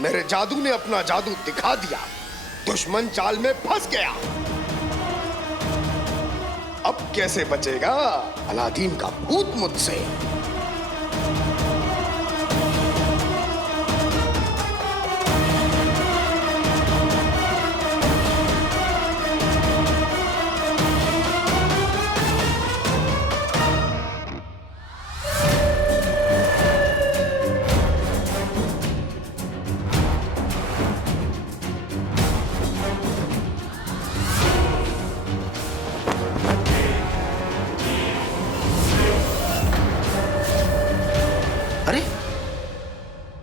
मेरे जादू ने अपना जादू दिखा दिया, दुश्मन चाल में फंस गया। अब कैसे बचेगा अलादीन का भूत मुझसे?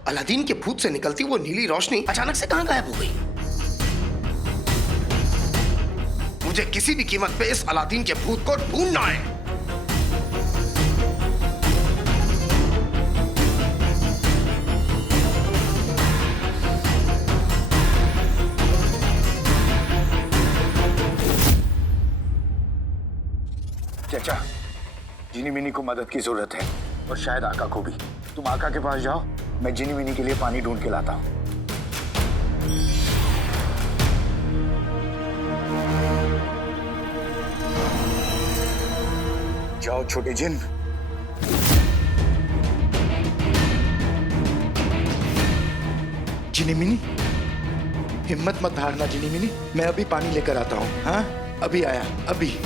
अलादीन के भूत से निकलती वो नीली रोशनी अचानक से कहां गायब हो गई? मुझे किसी भी कीमत पे इस अलादीन के भूत को ढूंढना है। चाचा, जिनी मिनी को मदद की जरूरत है और शायद आका को भी। तुम आका के पास जाओ, मैं जिनी मिनी के लिए पानी ढूंढ के लाता हूं। जाओ छोटे जिन। जिनी मिनी, हिम्मत मत हारना जिनी मिनी, मैं अभी पानी लेकर आता हूं। हाँ, अभी आया, अभी।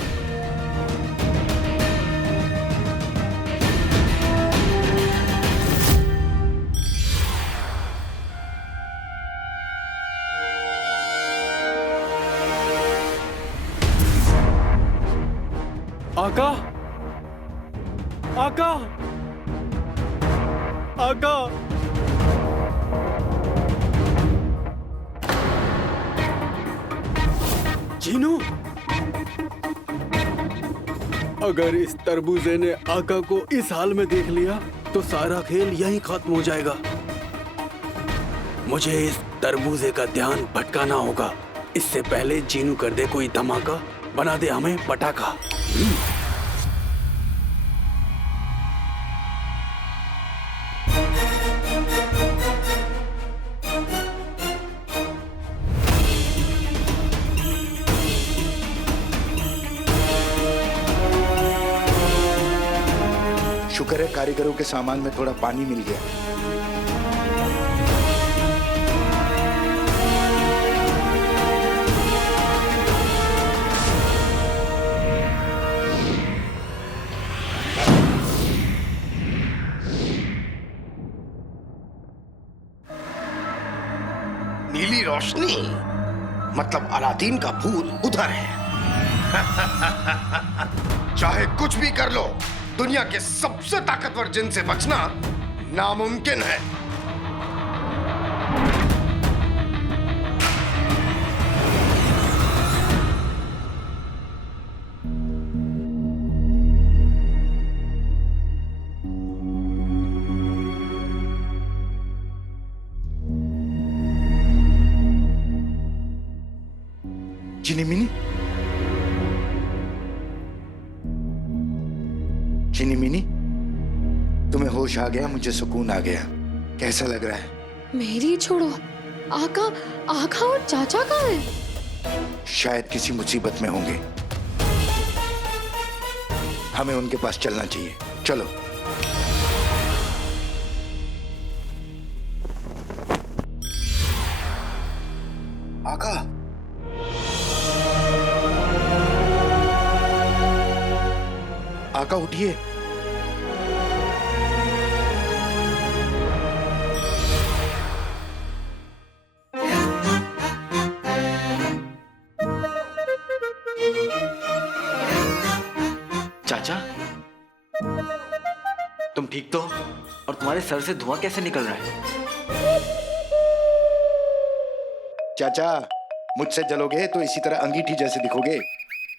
आका, आका, आका, जीनू, अगर इस तरबूजे ने आका को इस हाल में देख लिया तो सारा खेल यहीं खत्म हो जाएगा। मुझे इस तरबूजे का ध्यान भटकाना होगा। इससे पहले जीनू कर दे कोई धमाका, बना दे हमें पटाखा। शुक्र है कारीगरों के सामान में थोड़ा पानी मिल गया। नीली रोशनी मतलब अलादीन का भूत उधर है। चाहे कुछ भी कर लो, दुनिया के सबसे ताकतवर जिन से बचना नामुमकिन है। जिनी मिनी, जिनी मिनी, तुम्हें होश आ गया, मुझे सुकून आ गया। कैसा लग रहा है? मेरी छोड़ो, आका, आका और चाचा कहाँ हैं? शायद किसी मुसीबत में होंगे। हमें उनके पास चलना चाहिए। चलो। आका, आका उठिए। चाचा, तुम ठीक तो? और तुम्हारे सर से धुआं कैसे निकल रहा है? चाचा, मुझसे जलोगे तो इसी तरह अंगीठी जैसे दिखोगे।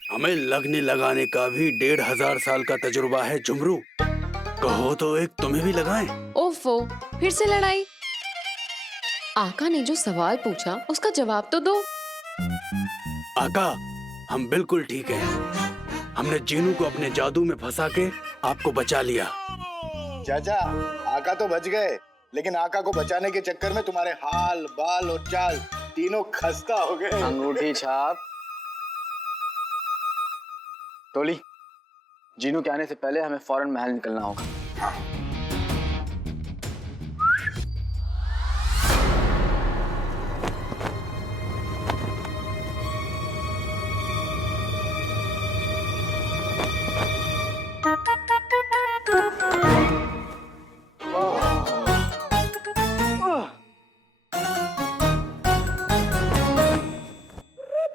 हमें लगने लगाने का भी 1500 साल का तजुर्बा है झुमरू। कहो तो एक तुम्हें भी लगाएं। ओफो, फिर से लड़ाई। आका ने जो सवाल पूछा उसका जवाब तो दो। आका, हम बिल्कुल ठीक हैं। हमने जीनू को अपने जादू में फंसा के आपको बचा लिया। चाचा, आका तो बच गए, लेकिन आका को बचाने के चक्कर में तुम्हारे हाल, बाल और चाल तीनों खस्ता हो गए। अंगूठी छाप। टोली, जीनू के आने से पहले हमें फौरन महल निकलना होगा।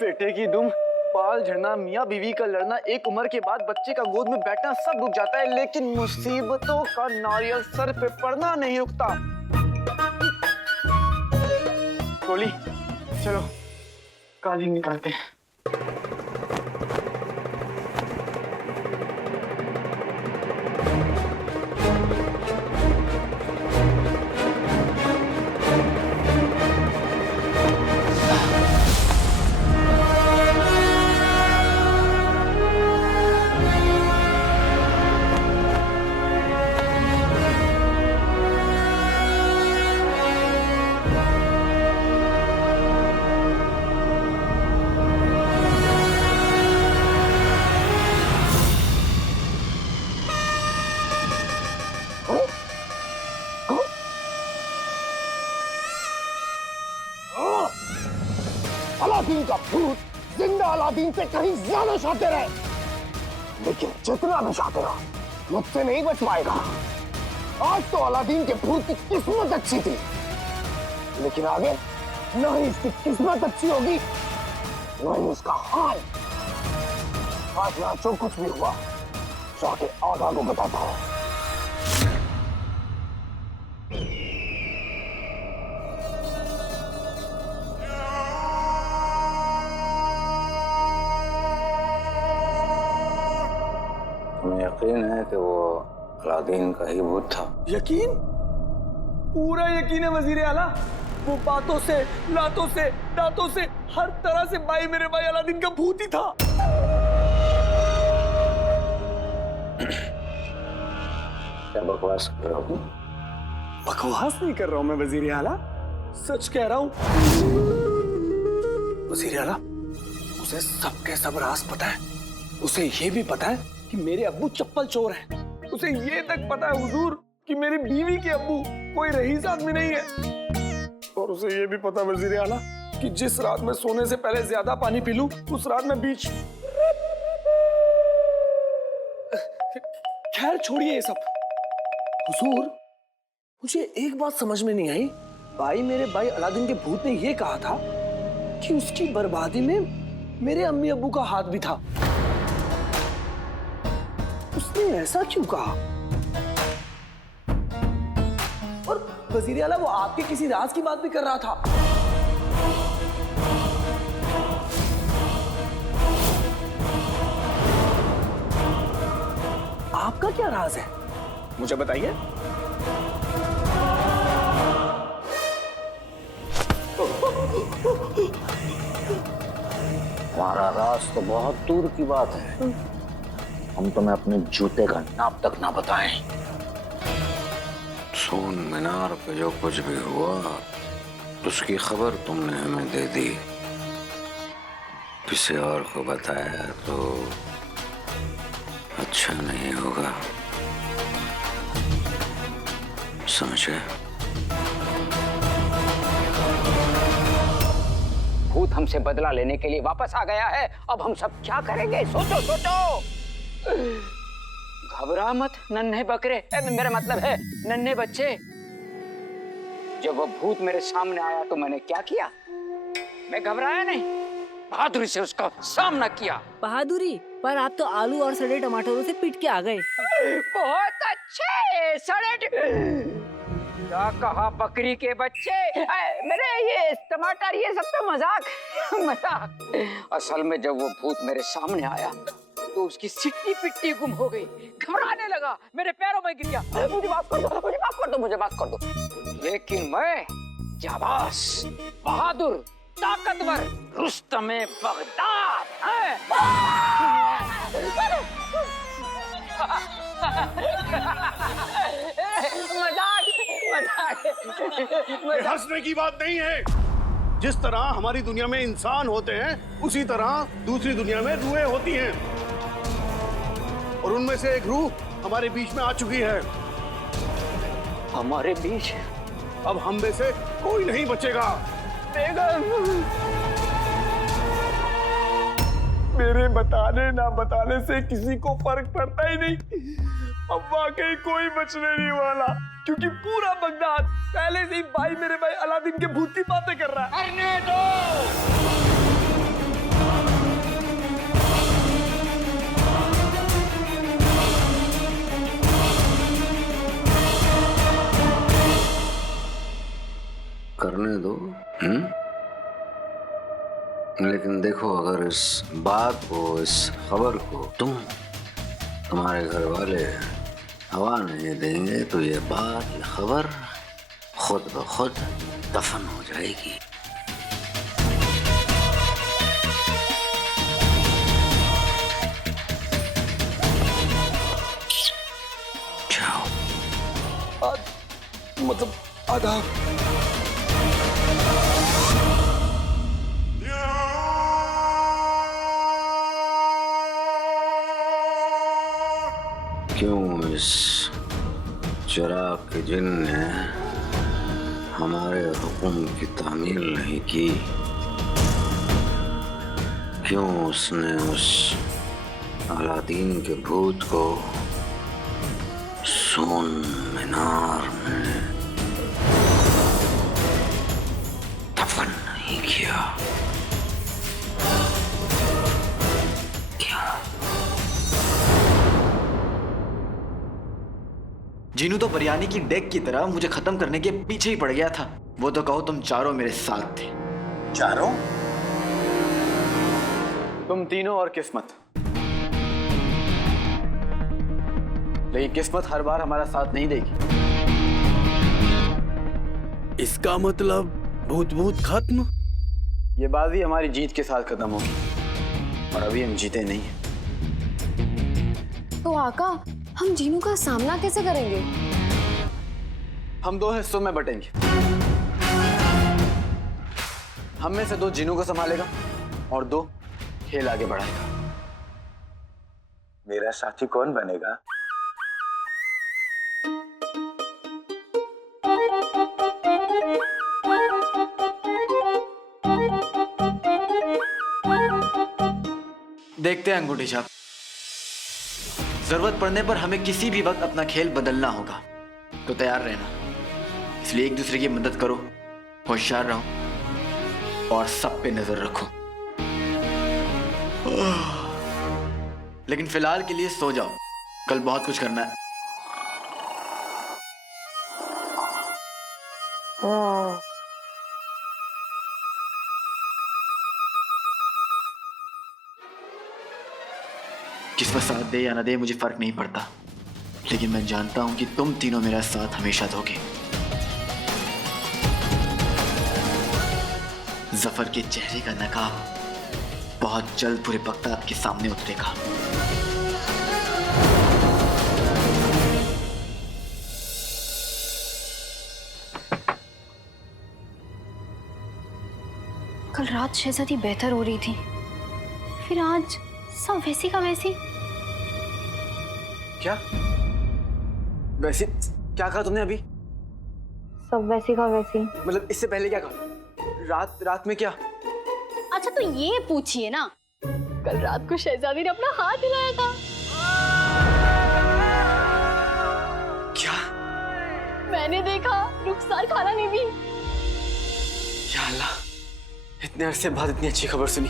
बेटे की दुम, बाल झड़ना, मियाँ बीवी का लड़ना, एक उम्र के बाद बच्चे का गोद में बैठना सब रुक जाता है, लेकिन मुसीबतों का नारियल सर पे पड़ना नहीं रुकता। टोली, चलो कालीन निकालते हैं। अलादीन का भूत जिंदा अलादीन से कहीं ज्यादा शातिर है, लेकिन जितना भी शातिर हो मुझसे नहीं बच पाएगा। आज तो अलादीन के भूत की किस्मत अच्छी थी, लेकिन आगे न ही इसकी किस्मत अच्छी होगी न ही उसका हाल। आज यहाँ जो कुछ भी हुआ जाके आगा को बताता हूँ। तुम्हें यकीन है कि वो अलादीन का ही भूत था? यकीन? पूरा यकीन है वजीर आला। वो बातों से, लातों से, दांतों से, हर तरह से मेरे भाई अलादीन का भूत ही था। क्या बकवास कर रहा हो? बकवास नहीं कर रहा हूं मैं वजीर आला, सच कह रहा हूं। वजीर आला, उसे सबके सब राज पता है। उसे ये भी पता है कि मेरे अब्बू चप्पल चोर हैं। उसे ये तक पता है हुजूर कि मेरी बीवी के अब्बू कोई रईस आदमी नहीं है। और उसे ये भी पता वजीर आला कि जिस रात में सोने से पहले ज्यादा पानी पी लूं, उस रात में बीच। खैर छोड़िए ये सब। हुजूर, मुझे एक बात समझ में नहीं आई। मेरे भाई अलादीन के भूत ने ये कहा था कि उसकी बर्बादी में मेरे अम्मी अब्बू का हाथ भी था। उसने ऐसा क्यों कहा? और वजीर आला, वो आपके किसी राज की बात भी कर रहा था। आपका क्या राज है, मुझे बताइए। हमारा राज तो बहुत दूर की बात है। हम तुम्हें अपने जूते का नाप तक ना बताएं। सोन मीनार पे जो कुछ भी हुआ उसकी खबर तुमने हमें दे दी। किसी और को बताया तो अच्छा नहीं होगा, समझे? भूत हमसे बदला लेने के लिए वापस आ गया है। अब हम सब क्या करेंगे? सोचो सोचो। घबरा मत नन्हे बकरे, मेरा मतलब है नन्हे बच्चे। जब वो भूत मेरे सामने आया तो मैंने क्या किया? मैं घबराया नहीं, बहादुरी से उसका सामना किया। बहादुरी? पर आप तो आलू और सड़े टमाटरों से पिट के आ गए। बहुत अच्छे। सड़े क्या कहा बकरी के बच्चे? मेरे ये टमाटर, ये सब तो मजाक। असल में जब वो भूत मेरे सामने आया तो उसकी सिट्टी पिट्टी गुम हो गई, घबराने लगा, मेरे पैरों में गिर गया। मुझे माफ कर दो, मुझे माफ कर दो, मुझे माफ कर दो। लेकिन मैं जाबाज, बहादुर, ताकतवर रुस्तमे बगदाद है। मजाक मजाक। हंसने की बात नहीं है। जिस तरह हमारी दुनिया में इंसान होते हैं, उसी तरह दूसरी दुनिया में रूहें होती हैं, और उनमें से एक रूह हमारे बीच में आ चुकी है। हमारे बीच? अब हम में से कोई नहीं बचेगा। मेरे बताने ना बताने से किसी को फर्क पड़ता ही नहीं। अब वाकई कोई बचने नहीं वाला, क्योंकि पूरा बगदाद पहले से ही भाई मेरे भाई अलादीन के भूत की बातें कर रहा है। करने दो। करने दो। लेकिन देखो, अगर इस बात को, इस खबर को तुम्हारे घर वाले हवा नहीं देंगे तो ये बात, ये खबर खुद ब खुद दफन हो जाएगी। जाओ। मतलब आदाब। क्यों इस चिराग के जिन ने हमारे हुक्म की तामील नहीं की? क्यों उसने उस अलादीन के भूत को सोन मीनार में दफन नहीं किया? जीनू तो बिरयानी की डेक की तरह मुझे खत्म करने के पीछे ही पड़ गया था। वो तो कहो तुम चारों मेरे साथ थे। चारों? तुम तीनों और किस्मत। लेकिन किस्मत हर बार हमारा साथ नहीं देगी। इसका मतलब भूत भूत खत्म? ये बाजी हमारी जीत के साथ खत्म होगी, और अभी हम जीते नहीं हैं। तो आका, हम जीनू का सामना कैसे करेंगे? हम दो हिस्सों में बटेंगे। हम में से दो जीनू को संभालेगा और दो खेल आगे बढ़ाएगा। मेरा साथी कौन बनेगा? देखते हैं अंगूठी छाप। जरूरत पड़ने पर हमें किसी भी वक्त अपना खेल बदलना होगा, तो तैयार रहना। इसलिए एक दूसरे की मदद करो, होशियार रहो और सब पे नजर रखो। लेकिन फिलहाल के लिए सो जाओ, कल बहुत कुछ करना है। किस्मत साथ दे या न दे मुझे फर्क नहीं पड़ता, लेकिन मैं जानता हूं कि तुम तीनों मेरा साथ हमेशा दोगे। जफर के चेहरे का नकाब बहुत जल्द पूरे बगदाद के सामने उतरेगा। कल रात शहजादी बेहतर हो रही थी, फिर आज सब वैसी का वैसी। क्या? वैसे क्या कहा तुमने अभी? सब वैसी का वैसी। मतलब इससे पहले क्या कहा? रात में क्या? अच्छा तो ये पूछिए ना, कल रात को शहजादी ने अपना हाथ हिलाया था। क्या? मैंने देखा, रुखसार खाना ने भी। या अल्लाह, इतने अरसे बाद इतनी अच्छी खबर सुनी।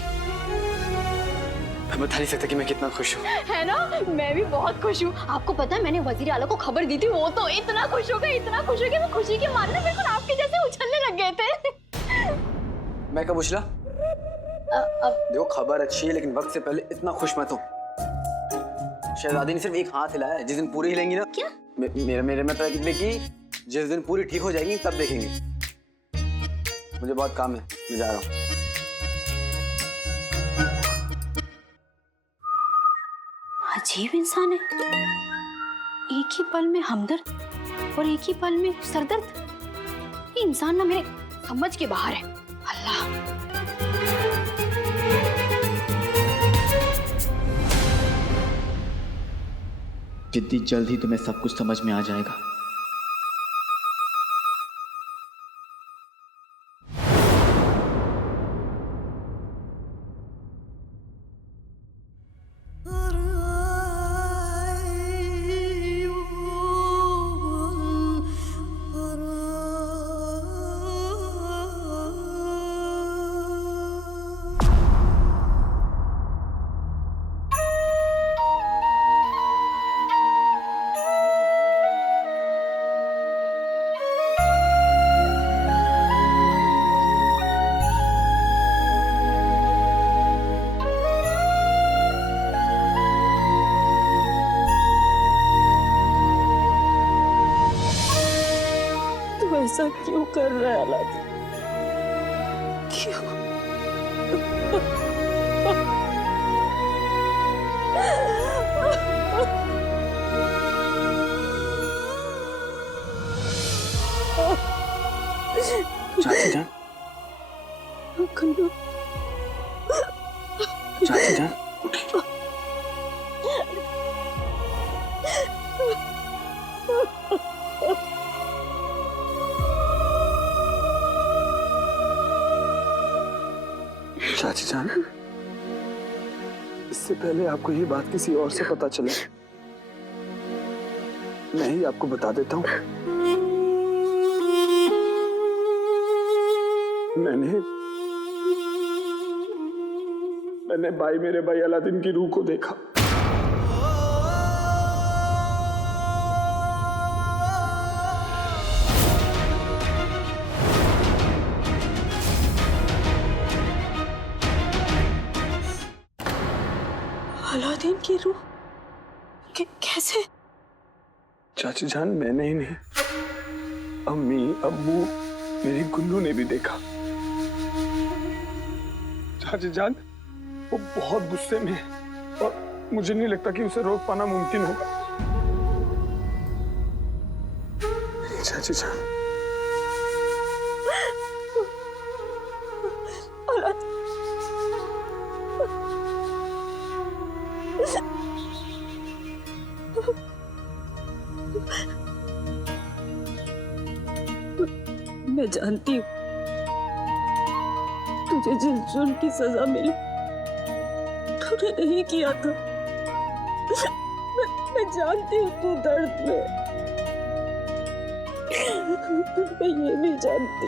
मैं बता नहीं सकता कि मैं कितना खुश हूँ। है ना, मैं भी बहुत खुश हूँ। आपको पता है मैंने वजीर आला को खबर दी थी, वो तो इतना खुश हो गए, इतना खुश हो गए, वो खुशी के मारे ना बिल्कुल आपके जैसे उछलने लग गए थे। मैं कब उछला? देखो खबर अच्छी है लेकिन वक्त से पहले इतना खुश मत हो। शहजादी ने सिर्फ एक हाथ हिलाया है, जिस दिन पूरी हिलेंगी ना। क्या? मेरे में कि जिस दिन पूरी ठीक हो जाएगी तब देखेंगे। मुझे बहुत काम है, मैं जा रहा हूँ। अजीब इंसान है, एक ही पल में हमदर्द और एक ही पल में सरदर्द। ये इंसान ना मेरे समझ के बाहर है। अल्लाह, जिद्दी जल्द ही तुम्हें सब कुछ समझ में आ जाएगा। ऐसा क्यों कर रहा है अलादीन? क्यों? चाची जान, चाची जान उठिए। चाची जान, इससे पहले आपको ये बात किसी और से पता चले, मैं ही आपको बता देता हूँ। मैंने मेरे भाई अलादीन की रूह को देखा। अलादीन की रूह? कैसे? चाची जान, मैंने ही नहीं, अम्मी अब्बू मेरी गुल्लू ने भी देखा। चाची जान, वो बहुत गुस्से में है और मुझे नहीं लगता कि उसे रोक पाना मुमकिन होगा। चाची जान, मैं जानती हूँ तुझे जिस जुर्म की सजा मिली तूने नहीं किया था। मैं जानती हूँ तू दर्द में। मैं ये भी जानती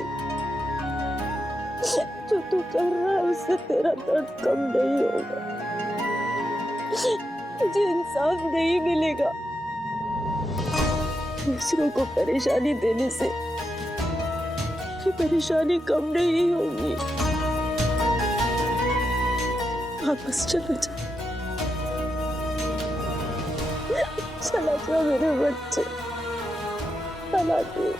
जो तू कर रहा है उससे तेरा दर्द कम नहीं होगा। तुझे इंसाफ नहीं मिलेगा। दूसरों को परेशानी देने से ये परेशानी कम नहीं होगी। वापस चला जा, चला जा मेरे बच्चे। अलादीन,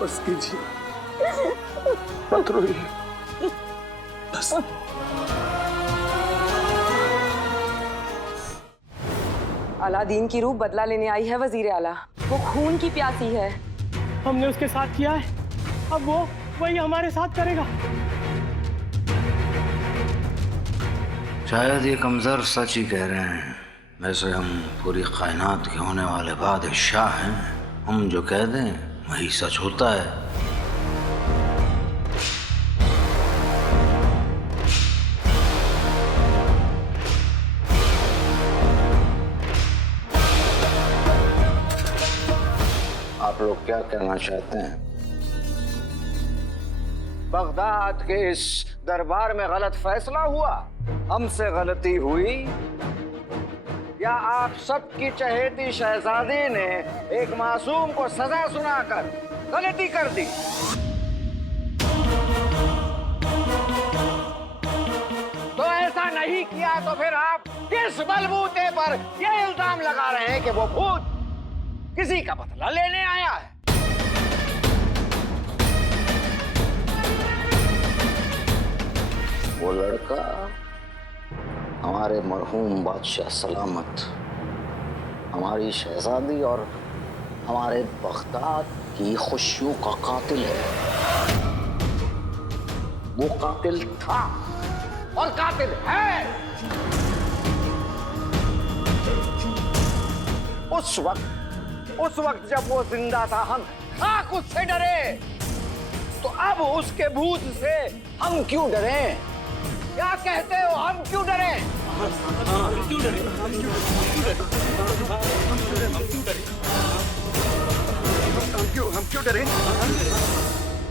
बस कीजिए, मत रोइए, बस। अलादीन की रूह बदला लेने आई है वजीर आला। वो खून की प्यासी है। हमने उसके साथ किया है, अब वही हमारे साथ करेगा। शायद ये कमजोर सच ही कह रहे हैं। वैसे हम पूरी कायनात के होने वाले बादशाह हैं। हम जो कह दें वही सच होता है। आप लोग क्या कहना चाहते हैं? बगदाद के इस दरबार में गलत फैसला हुआ, हमसे गलती हुई, या आप सबकी चहेती शहजादी ने एक मासूम को सजा सुनाकर गलती कर दी? तो ऐसा नहीं किया तो फिर आप किस बलबूते पर यह इल्जाम लगा रहे हैं कि वो भूत किसी का बदला लेने आया है? वो लड़का हमारे मरहूम बादशाह सलामत, हमारी शहजादी और हमारे बगदाद की खुशियों का कातिल है। वो कातिल था और कातिल है। उस वक्त जब वो जिंदा था हम खाक उससे डरे, तो अब उसके भूत से हम क्यों डरे? क्या कहते हो, हम क्यों डरे? हम क्यों डरे?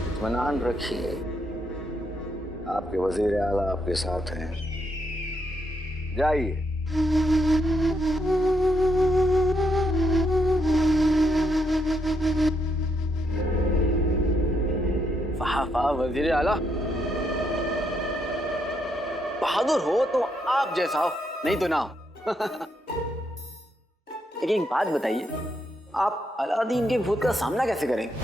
इत्मीनान रखिए, आपके वजीर आला आपके साथ हैं। जाइए। वाह वजीर आला, बहादुर हो तो आप जैसा हो, नहीं तो ना हो। एक बात बताइए, आप अलादीन के भूत का सामना कैसे करेंगे?